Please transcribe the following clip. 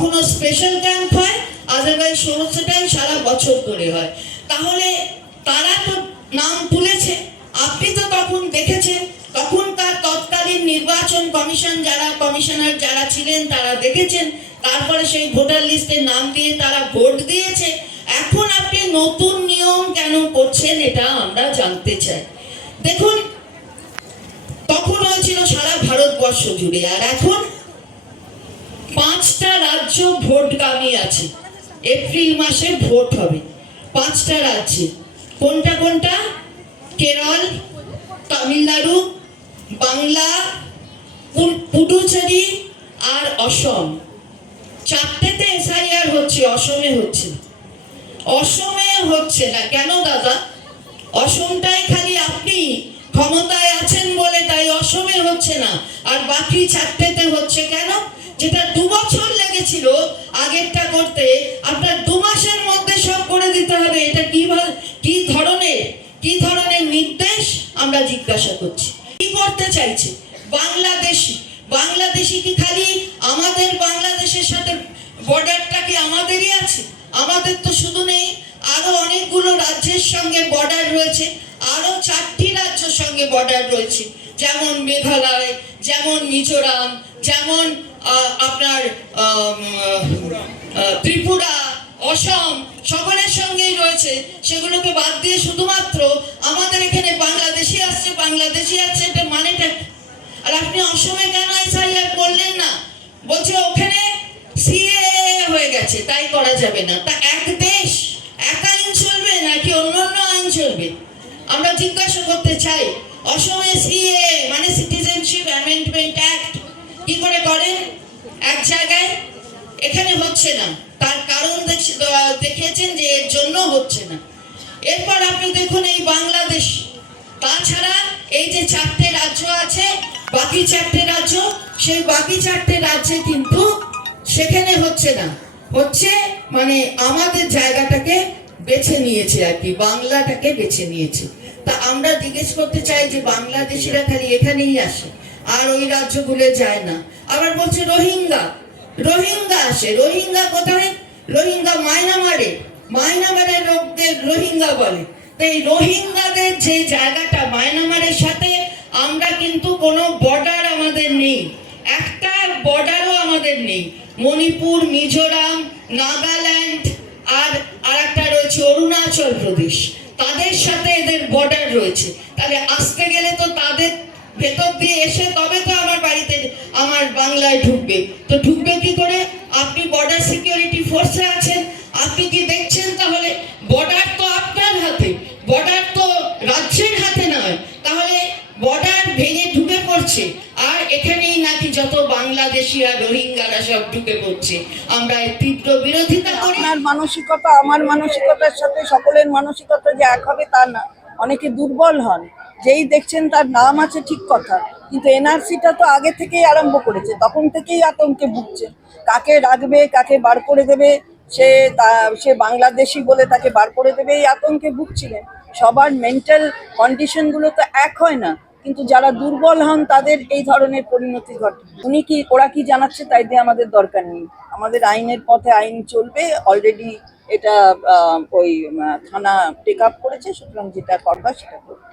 কখনো special camp হয় otherwise সমস্তটাই সারা বছর ধরে হয়। তাহলে তারা তো নাম তুলেছে, আপনি তো তখন দেখেছেন তখনকার তৎকালীন নির্বাচন কমিশন যারা, কমিশনার যারা ছিলেন, তারা দেখেছেন, তারপরে সেই ভোটার লিস্টে নাম দিয়ে তারা ভোট দিয়েছে। এখন আপনি নতুন নিয়ম কেন করছেন, এটা আমরা জানতে চাই। দেখুন, তখন হয়েছিল সারা ভারতবর্ষ জুড়ে, আর এখন রাজ্য ভোটগামী আছে। এপ্রিল মাসে ভোট হবে। পাঁচটা রাজ্যে। কোনটা কোনটা? কেরল, তামিলনাড়ু, বাংলা পুডুচেরি আর অসম। চারটেতে এসআইআর হচ্ছে, অসমে হচ্ছে। অসমে হচ্ছে না। কেন দাদা? অসমটাই খালি আপনি ক্ষমতায় আছেন বলে তাই অসমে হচ্ছে না। আর বাকি চারটেতে হচ্ছে কেন? যেটা দু বছর লেগেছিল আগেরটা করতে, আপনার দু মাসের মধ্যে সব করে দিতে হবে। এটা কি কি ধরনের? কি ধরনের নির্দেশ আমরা জিজ্ঞাসা করছি। কি করতে চাইছে? বাংলাদেশি। বাংলাদেশি কি খালি আমাদের বাংলাদেশের সাথে বর্ডারটা কি আমাদেরই আছে? আমাদের তো শুধু নেই, আরও অনেকগুলো রাজ্যের সঙ্গে বর্ডার রয়েছে, আরও চারটি রাজ্যের সঙ্গে বর্ডার রয়েছে। যেমন মেঘালয়, যেমন মিজোরাম, যেমন আপনার ত্রিপুরা, অসম, সকলের সঙ্গেই রয়েছে। সেগুলোকে বাদ দিয়ে শুধুমাত্র আমাদের এখানে বাংলাদেশি আসছে বাংলাদেশি আসছে, এটা মানেটা আর আপনি অসমে কেন এসআইআর করলেন না? বলছে, ওখানে সিএ হয়ে গেছে, তাই করা যাবে না। তা এক দেশ, এক আইন চলবে নাকি অন্য অন্য আইন চলবে? আমরা জিজ্ঞাসা করতে চাই, অসমে সিএ মানে সিটিজেনশিপ অ্যামেন্ডমেন্ট করে এক জায়গায় এখানে হচ্ছে না। তার কারণ দেখ- আহ, দেখিয়েছেন যে এর জন্য হচ্ছে না। এরপর আপনি দেখুন এই বাংলাদেশ। তাছাড়া এই যে চারটে রাজ্য আছে বাকি চারটে রাজ্য সেই বাকি চারটে রাজ্যে কিন্তু সেখানে হচ্ছে না। হচ্ছে মানে আমাদের জায়গাটাকে বেছে নিয়েছে আর কি বাংলাটাকে বেছে নিয়েছে। তা আমরা জিজ্ঞেস করতে চাই যে বাংলাদেশিরা খালি এখানেই আসে আর ওই রাজ্যগুলো যায় না। আবার বলছে রোহিঙ্গা। রোহিঙ্গা আসে। রোহিঙ্গা কোথায়? রোহিঙ্গা মায়ানমারে। মায়ানমারের লোকদের রোহিঙ্গা বলে। তো এই রোহিঙ্গাদের যে জায়গাটা মায়ানমারের সাথে, আমরা কিন্তু কোনো বর্ডার আমাদের নেই। একটা বর্ডারও আমাদের নেই। মণিপুর, মিজোরাম, নাগাল্যান্ড আর আরেকটা রয়েছে অরুণাচল প্রদেশ। তাদের সাথে এদের বর্ডার রয়েছে। তাহলে আসতে গেলে তো তাদের ভেতর দিয়ে এসে তবে তো আমার বাড়িতে, আমার বাংলায় ঢুকবে। তো ঢুকবে কি করে? আপনি বর্ডার সিকিউরিটি ফোর্সে আছেন। আপনি কি দেখছেন তাহলে? বর্ডার তো আপনার হাতে বর্ডার তো রাজ্যের হাতে নয়। তাহলে বর্ডার ভেঙে ঢুকে পড়ছে। আর এখানেই নাকি যত বাংলাদেশি আর রোহিঙ্গারা সব ঢুকে পড়ছে। আমরা তীব্র বিরোধিতা করি। আপনার মানসিকতা, আমার মানসিকতার সাথে সকলের মানসিকতা যে এক হবে তা না। অনেকে দুর্বল হন। যেই দেখছেন তার নাম আছে ঠিক কথা, কিন্তু এনআরসিটা তো আগে থেকেই আরম্ভ করেছে, তখন থেকেই আতঙ্কে ভুগছে। কাকে রাখবে, কাকে বার করে দেবে, সে তা- সে বাংলাদেশি বলে তাকে বার করে দেবে, এই আতঙ্কে ভুগছিলেন। সবার মেন্টাল কন্ডিশনগুলো তো এক হয় না, কিন্তু যারা দুর্বল হন তাদের এই ধরনের পরিণতি ঘটে। উনি কি, ওরা কি জানাচ্ছে তাই দিয়ে আমাদের দরকার নেই। আমাদের আইনের পথে আইন চলবে অলরেডি এটা ওই থানা টেক আপ করেছে, সুতরাং যেটা করবার সেটা করবে।